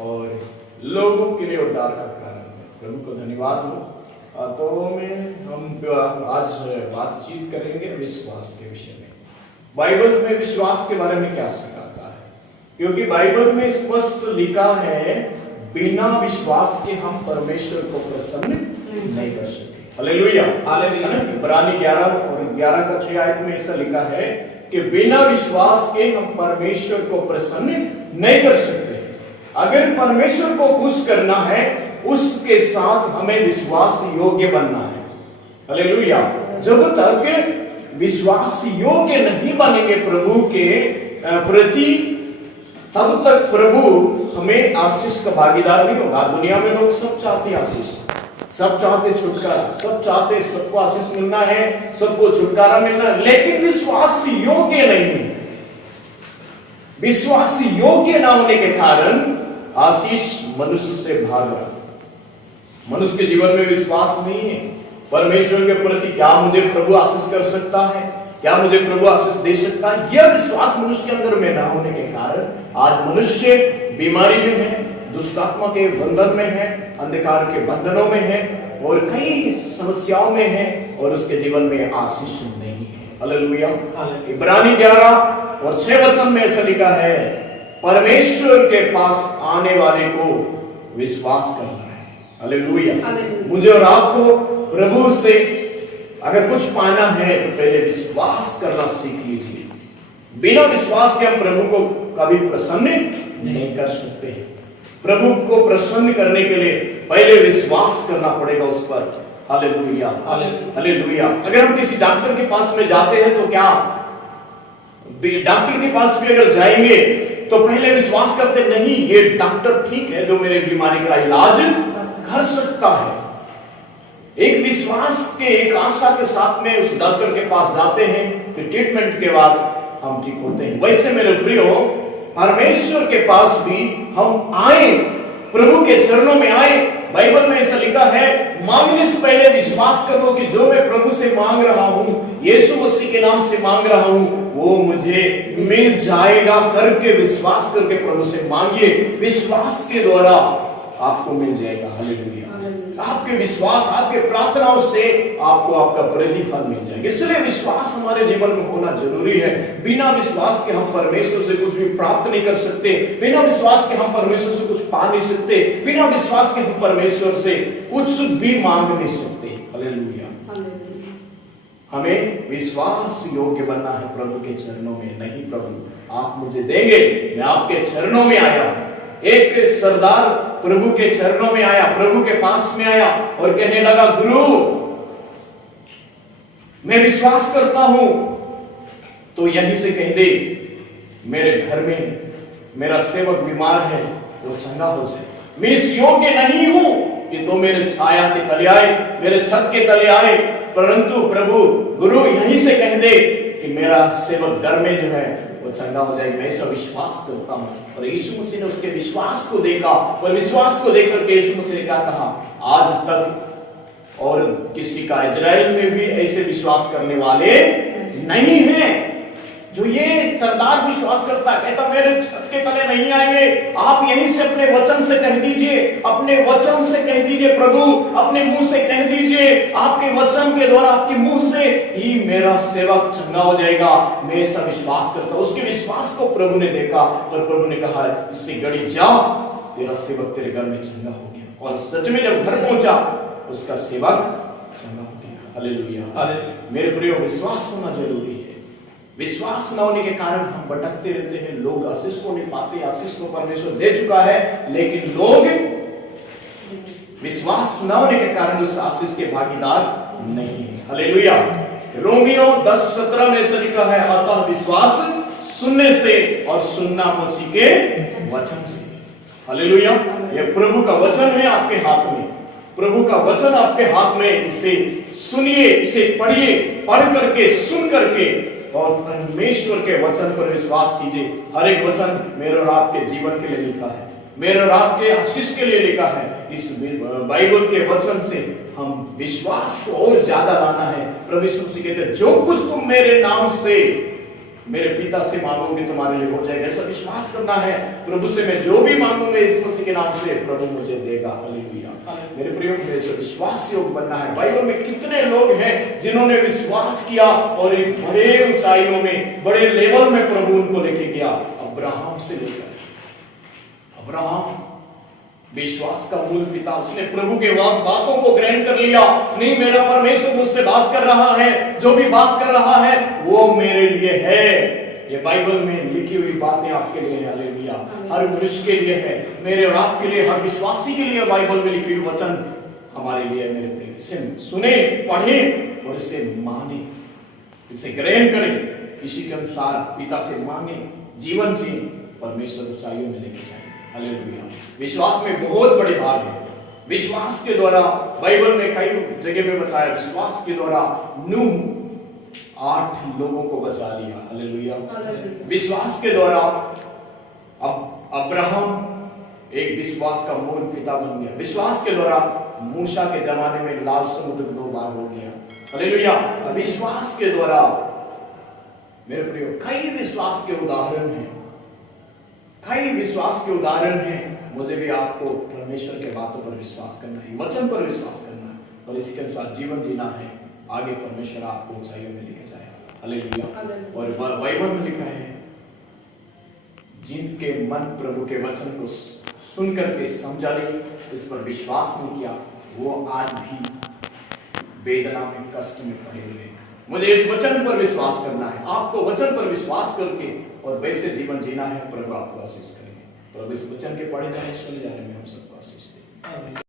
और लोगों के लिए उद्धार का कारण है। प्रभु को धन्यवाद हो। तो हम आज बातचीत करेंगे विश्वास के विषय में। बाइबल में विश्वास के बारे में क्या सिखाता है, क्योंकि बाइबल में स्पष्ट लिखा है बिना विश्वास के हम परमेश्वर को प्रसन्न नहीं कर सकते। Hallelujah, hallelujah. इब्रानी 11 और 11 का 6 आयत में ऐसा लिखा है कि बिना विश्वास के हम परमेश्वर को प्रसन्न नहीं कर सकते। अगर परमेश्वर को खुश करना है, उसके साथ हमें विश्वास योग्य बनना है। हालेलुया। जब तक विश्वास योग्य नहीं बनेंगे प्रभु के प्रति, तब तक प्रभु हमें आशीष का भागीदार नहीं होगा। दुनिया में लोग सब चाहते आशीष, सब चाहते छुटकारा, सब चाहते सबको आशीष मिलना है, सबको छुटकारा मिलना है, लेकिन विश्वास योग्य नहीं। विश्वास योग्य ना होने के कारण आशीष मनुष्य से भाग रहा। मनुष्य के जीवन में विश्वास नहीं है परमेश्वर के प्रति। क्या मुझे प्रभु आशीष कर सकता है, क्या मुझे प्रभु आशीष दे सकता है, यह विश्वास मनुष्य के अंदर में ना होने के कारण आज मनुष्य बीमारी में है, दुष्ट आत्मा के बंधन में है, अंधकार के बंधनों में है और कई समस्याओं में है और उसके जीवन में आशीष नहीं है। हालेलुया। इब्रानी 11 और 6 वचन में ऐसा लिखा है, परमेश्वर के पास आने वाले को विश्वास करना है। हालेलुया। मुझे और आपको प्रभु से अगर कुछ पाना है तो पहले विश्वास करना सीख लीजिए। बिना विश्वास के हम प्रभु को कभी प्रसन्न नहीं कर सकते। प्रभु को प्रसन्न करने के लिए पहले विश्वास करना पड़ेगा उस पर। Hallelujah, hallelujah. अगर हम किसी डॉक्टर के पास में जाते हैं तो क्या डॉक्टर के पास भी अगर जाएंगे तो पहले विश्वास करते नहीं, ये डॉक्टर ठीक है जो मेरे बीमारी का इलाज कर सकता है। एक विश्वास के, एक आशा के साथ में उस डॉक्टर के पास जाते हैं, फिर ट्रीटमेंट के बाद हम ठीक होते हैं। वैसे मेरे प्रियो, परमेश्वर के पास भी हम आए, प्रभु के चरणों में आए। बाइबल में ऐसा लिखा है, मांगने से पहले विश्वास करो कि जो मैं प्रभु से मांग रहा हूं, यीशु मसीह के नाम से मांग रहा हूं, वो मुझे मिल जाएगा करके विश्वास करके प्रभु से मांगिए। विश्वास के द्वारा आपको मिल जाएगा। हालेलुया। आपके विश्वास, आपके प्रार्थनाओं से आपको आपका प्रतिफल मिल जाएगा। इसलिए विश्वास हमारे जीवन में होना जरूरी है। बिना विश्वास के हम परमेश्वर से कुछ भी प्राप्त नहीं कर सकते। बिना विश्वास के हम परमेश्वर से कुछ पा नहीं सकते। बिना विश्वास के हम परमेश्वर से कुछ भी मांग नहीं सकते। हालेलुया। हमें विश्वास योग्य बनना है प्रभु के चरणों में। नहीं प्रभु आप मुझे देंगे, मैं आपके चरणों में आया। एक सरदार प्रभु के चरणों में आया, प्रभु के पास में आया और कहने लगा, गुरु मैं विश्वास करता हूं तो यहीं से कह दे मेरे घर में मेरा सेवक बीमार है, वो चंगा हो जाए। मैं इस योग्य नहीं हूं कि तो मेरे छाया के तले आए, मेरे छत के तले आए, परंतु प्रभु गुरु यहीं से कह दे कि मेरा सेवक घर में जो है वो चंगा हो जाए। मैं ऐसा विश्वास करता हूं। और यीशु मसीह ने उसके विश्वास को देखा और विश्वास को देखकर के यीशु मसीह ने क्या कहा, आज तक और किसी का इजराइल में भी ऐसे विश्वास करने वाले नहीं हैं। जो ये सरदार विश्वास करता है, कहता मेरे छत के तले नहीं आएंगे, आप यहीं से अपने वचन से कह दीजिए, अपने वचन से कह दीजिए प्रभु, अपने मुंह से कह दीजिए, आपके वचन के द्वारा, आपके मुंह से ही मेरा सेवक चंगा हो जाएगा। मैं ऐसा विश्वास करता हूं। उसके विश्वास को प्रभु ने देखा और प्रभु ने कहा, इससे गड़ी जाओ, तेरा सेवक तेरे घर में चंगा हो गया। और सच में जब घर पहुंचा उसका सेवक चंगा हो गया। हालेलुया। मेरे प्रियो, विश्वास होना जरूरी है। विश्वास न होने के कारण हम भटकते रहते हैं। लोग आशीष को नहीं पाते। आशीष को परमेश्वर दे चुका है, लेकिन लोग विश्वास न होने के कारण उस आशीष के भागीदार नहीं है। हालेलुया। रोमियो 10:17 में ऐसा लिखा है, अतः विश्वास सुनने से और सुनना मसीह के वचन से। हालेलुया। यह प्रभु का वचन है आपके हाथ में। प्रभु का वचन आपके हाथ में, इसे सुनिए, इसे पढ़िए, पढ़ करके, सुन करके और परमेश्वर के वचन पर विश्वास कीजिए। हर एक वचन मेरे और आपके जीवन के लिए लिखा है, मेरे और आपके आशीष के लिए लिखा है। इस बाइबल के वचन से हम विश्वास को और ज्यादा लाना है। प्रभु यीशु मसीह कहते हैं, जो कुछ तुम मेरे नाम से मेरे पिता से मांगोगे तुम्हारे लिए हो जाएगा, ऐसा विश्वास करना है। प्रभु से मैं जो भी मांगूंगा इस मसीह के नाम से प्रभु मुझे देगा। हालेलुया। मेरे प्रियो, मेरे से विश्वास योग बनना है। बाइबल में कितने लोग हैं जिन्होंने विश्वास किया और एक बड़े ऊंचाइयों में, बड़े लेवल में प्रभु उनको लेके गया। अब्राहम से लेकर, अब्राहम विश्वास का मूल पिता, उसने प्रभु के बातों को ग्रहण कर लिया। नहीं, मेरा परमेश्वर मुझसे बात कर रहा है, जो भी बात कर रहा है वो मेरे लिए है। ये बाइबल में लिखी हुई बातें आपके लिए है। हालेलुया। हर मनुष्य के लिए है, मेरे और आपके लिए, हर विश्वासी के लिए बाइबल में लिखी हुई वचन हमारे लिए है। मेरे प्रिय, इसे सुने, पढ़े और इसे माने, इसे ग्रहण करें, इसी के अनुसार पिता से मांगे, जीवन जिए, परमेश्वर ऊंचाइयों में लेके जाए। हालेलुया। विश्वास में बहुत बड़े भाग है। विश्वास के द्वारा बाइबल में कई जगह में बताया, विश्वास के द्वारा नूह 8 लोगों को बचा लिया। हालेलुया। विश्वास के द्वारा अब अब्राहम एक विश्वास का मूल पिता बन गया। विश्वास के द्वारा मूसा के जमाने में लाल समुद्र 2 बार हो गया। हालेलुया। विश्वास के द्वारा मेरे प्रियो कई विश्वास के उदाहरण हैं, कई विश्वास के उदाहरण हैं। मुझे भी आपको परमेश्वर के बातों पर विश्वास करना है, वचन पर विश्वास करना है और इसके अनुसार जीवन जीना है। आगे परमेश्वर आपको ऊंचाइयों में लेके जाएगा। हालेलुया। और बाइबल में लिखा है, जिनके मन प्रभु के वचन को सुन करके समझा नहीं, इस पर विश्वास नहीं किया, वो आज भी वेदना में, कष्ट में पड़े हुए। मुझे इस वचन पर विश्वास करना है, आपको वचन पर विश्वास करके और वैसे जीवन जीना है। प्रभु आपको आशीष करेंगे। प्रभु इस वचन के पढ़े जाने, सुने जाने में हम सबको आशीष दें।